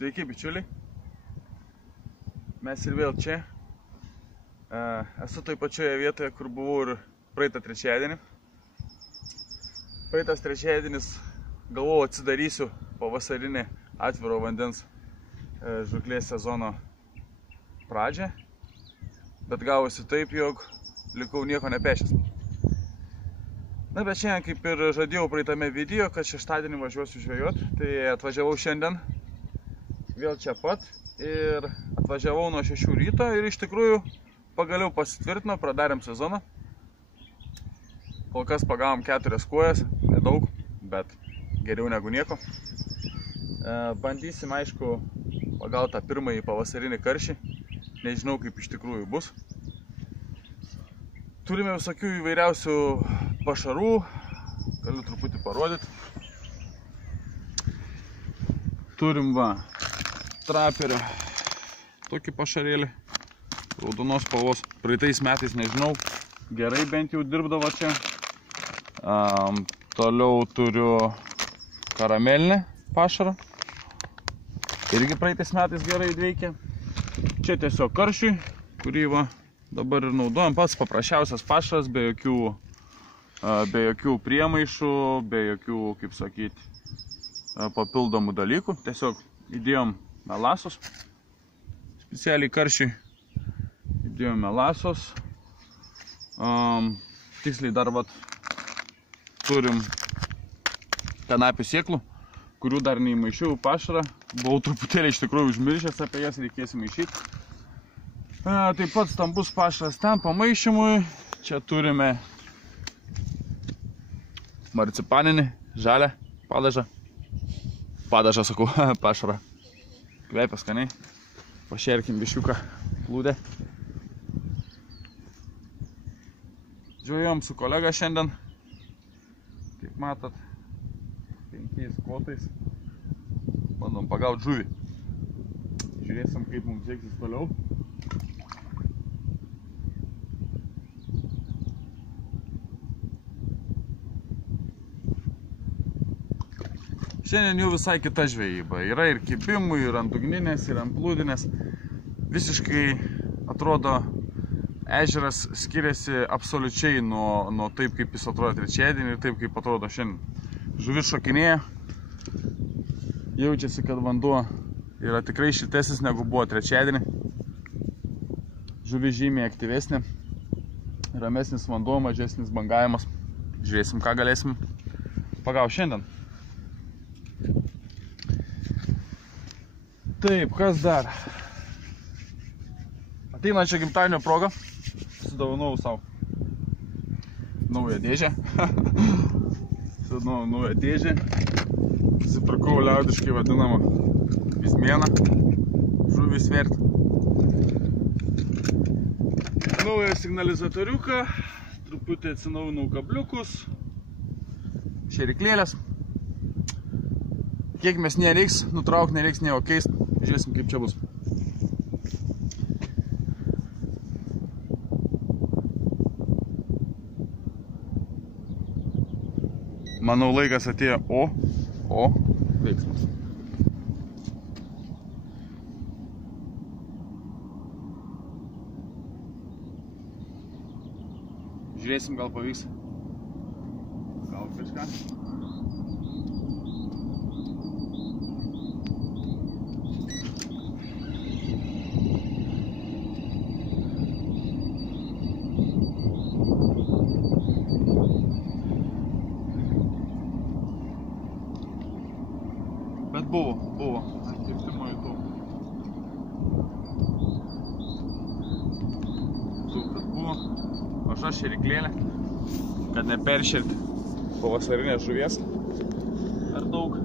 Sveiki, bičiuliai. Mes ir vėl čia. Esu toj pačioje vietoje, kur buvau ir praeitą trečiadienį. Praeitas trečiadienis galvojau atsidarysiu pavasarinį atviro vandens žūklės sezono pradžią, bet gavosi taip, jog likau nieko nepešęs. Na, bet šiandien, kaip ir žadėjau praeitame video, kad šeštadienį važiuosiu žvejot, tai atvažiavau šiandien vėl čia pat ir atvažiavau nuo 6 ryto ir iš tikrųjų pagaliau pasitvirtino, pradarėm sezoną. Kol kas pagavom 4 kuojas, nedaug, bet geriau negu nieko. Bandysim, aišku, pagauti tą pirmąjį pavasarinį karšį, nežinau kaip iš tikrųjų bus. Turime visokių įvairiausių pašarų, galiu truputį parodyti. Turim traperio tokį pašarėlį, raudonos spalvos. Praeitais metais, nežinau, gerai bent jau dirbdavo čia. Toliau turiu karamelinį pašarą. Irgi praeitais metais gerai veikia. Čia tiesiog karšiui, kurį dabar ir naudojam. Pats paprasčiausias pašaras, be jokių priemaišų, be jokių, kaip sakyti, papildomų dalykų. Tiesiog įdėjom melasos. Specialiai karšiui įdėjom melasos. Tiksliai dar turim kanapių sėklų, kurių dar neįmaišiau pašarą. Buvau truputėlį iš tikrųjų užmiršęs apie jas, reikės įmaišyti. Taip pat stambus pašaras ten pamaišymui. Čia turime marcipaninį, žalią padažą. Padažą, sakau, pašarą. Kvepia skaniai. Pašerkim biškiuką plūdę. Žvejojom su kolega šiandien. Kaip matot, 5 kotais. Bandom pagauti žuvį. Žiūrėsim, kaip mums seksis toliau. Šiandien jau visai kita žvejyba. Yra ir kibimų, ir ant ugninės, ir ant plūdinės. Visiškai atrodo, ežeras skiriasi absoliučiai nuo taip, kaip jis atrodo trečiadienį ir taip, kaip atrodo šiandien. Žuvis šokinėja. Jaučiasi, kad vanduo yra tikrai šiltesnis negu buvo trečiadienį. Žuvis žymiai aktyvesnė. Ramesnis vanduo, mažesnis bangavimas. Žiūrėsim, ką galėsim pagauti šiandien. Taip, kas dar? Ateinančio gimtadienio proga susidovanojau savo naują dėžę. Naują dėžę. Susipirkau liaudiškai vadinamą bizmieną. Žuvį svert. Naują signalizatoriuką. Truputį atsinaujinau kabliukus. Šeriklėlės. Kiek mes nereiks nutraukti, nereiks nieko keist. Žiūrėsim, kaip čia bus. Manau, laikas atėjo. Veiksmas. Žiūrėsim, gal pavyks. Gal kažką. Bet buvo. Atkirtimo jutau. Kad buvo. Maža šeriklėlė, kad neperšerti pavasarinės žuvies. Per daug.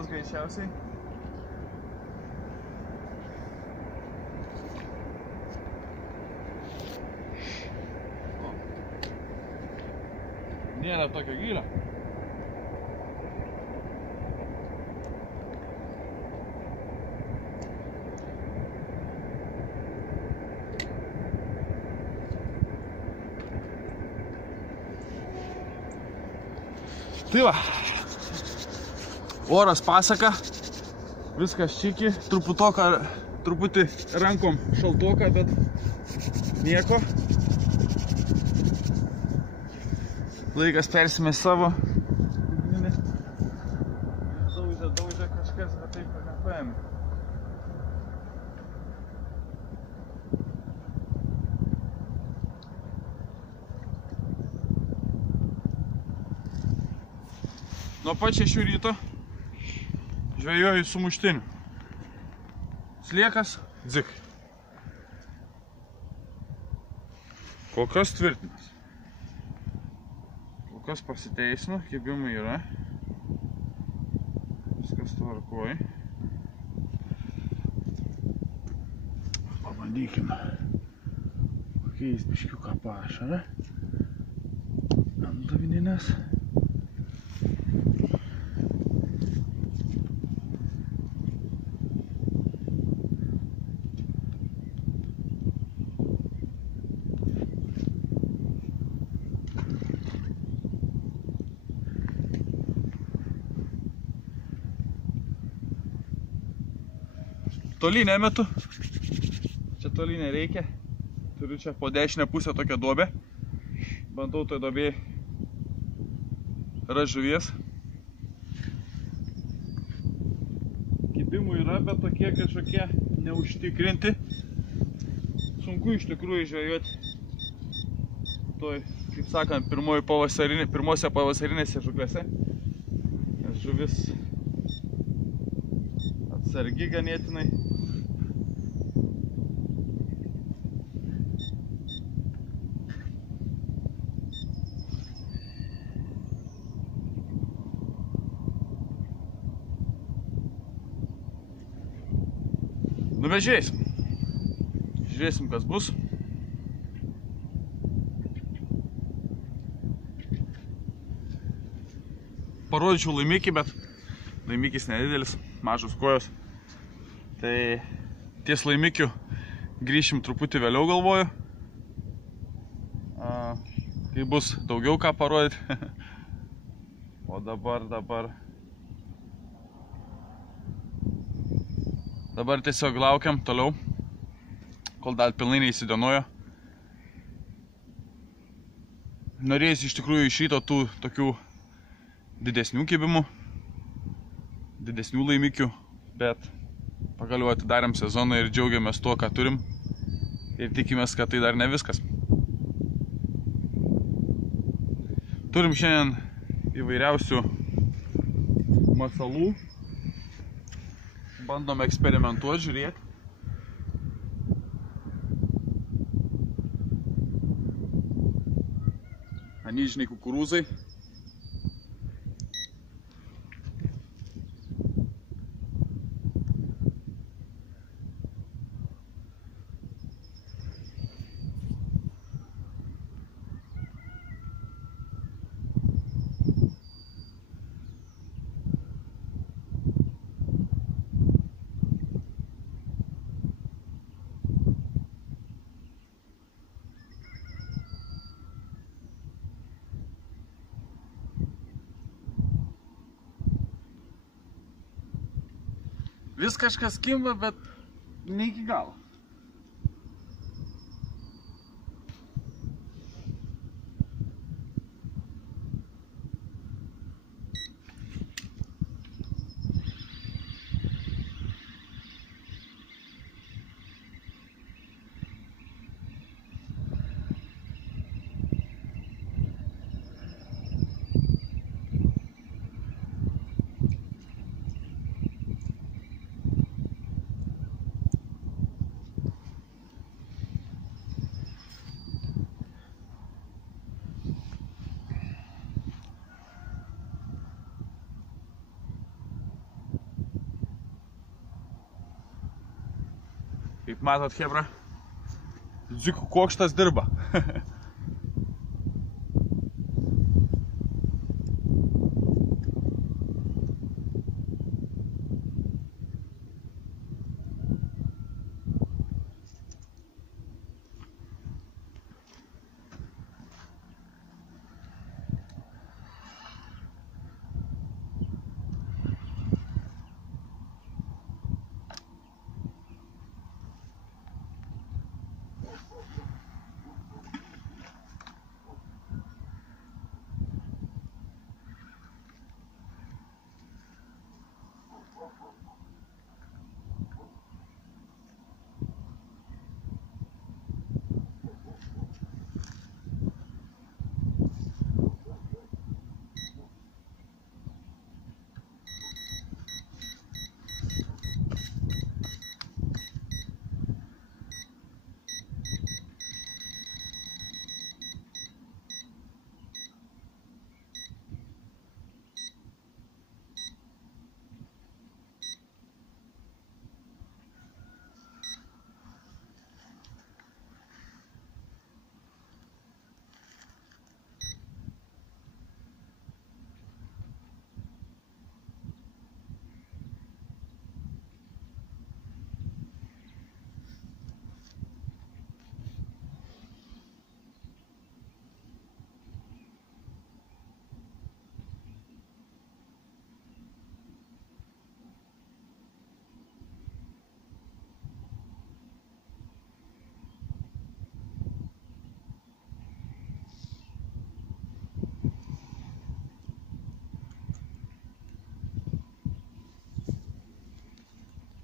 kitas greičiausiai. Nėra tokio gylio. Tai va, oras pasaka, viskas čiki, truputį rankom šaltoka, bet nieko. Laikas persime savo. Daužė kažkas, bet taip nepaėmė. Nuo pat 6 ryto žvejoju sumuštiniu. Sliekas, dzik. Kol kas tvirtinas. Kol kas pasiteisino, kibimai yra. Viskas tvarkoj. Pabandykim pakeist biškiuką pašarą ant avininės. Toli nemetu, čia toli nereikia, turiu čia po dešinę pusę tokią duobę, bandau toj duobėj rast žuvies. Kibimų yra, bet tokie kažkokie neužtikrinti, sunku iš tikrųjų žvejoti toj, kaip sakant, pirmose pavasarinėse žuklėse, nes žuvis atsargi ganėtinai. Nu, bet žiūrėsim, kas bus. Parodyčiau laimikį, bet laimikis nedidelis, mažos kojos. Tai ties laimikiu grįšim truputį vėliau, galvoju. Kai bus daugiau ką parodyti. O dabar tiesiog laukiam toliau, kol dar pilnai neįsidienojo. Norėjus iš tikrųjų iš ryto tų tokių didesnių kibimų, didesnių laimikių, bet pagaliau atidarėm sezoną ir džiaugiamės tuo, ką turim. Ir tikimės, kad tai dar ne viskas. Turim šiandien įvairiausių masalų. Bandom eksperimentuoti, žiūrėti. Anyžiniai kukurūzai. Vis kažkas kimba, bet ne iki galo. Kaip matot, hebra, dzikų kokštas dirba.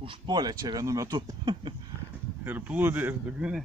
Užpuolė čia vienu metu. Ir plūdė, ir dugninė.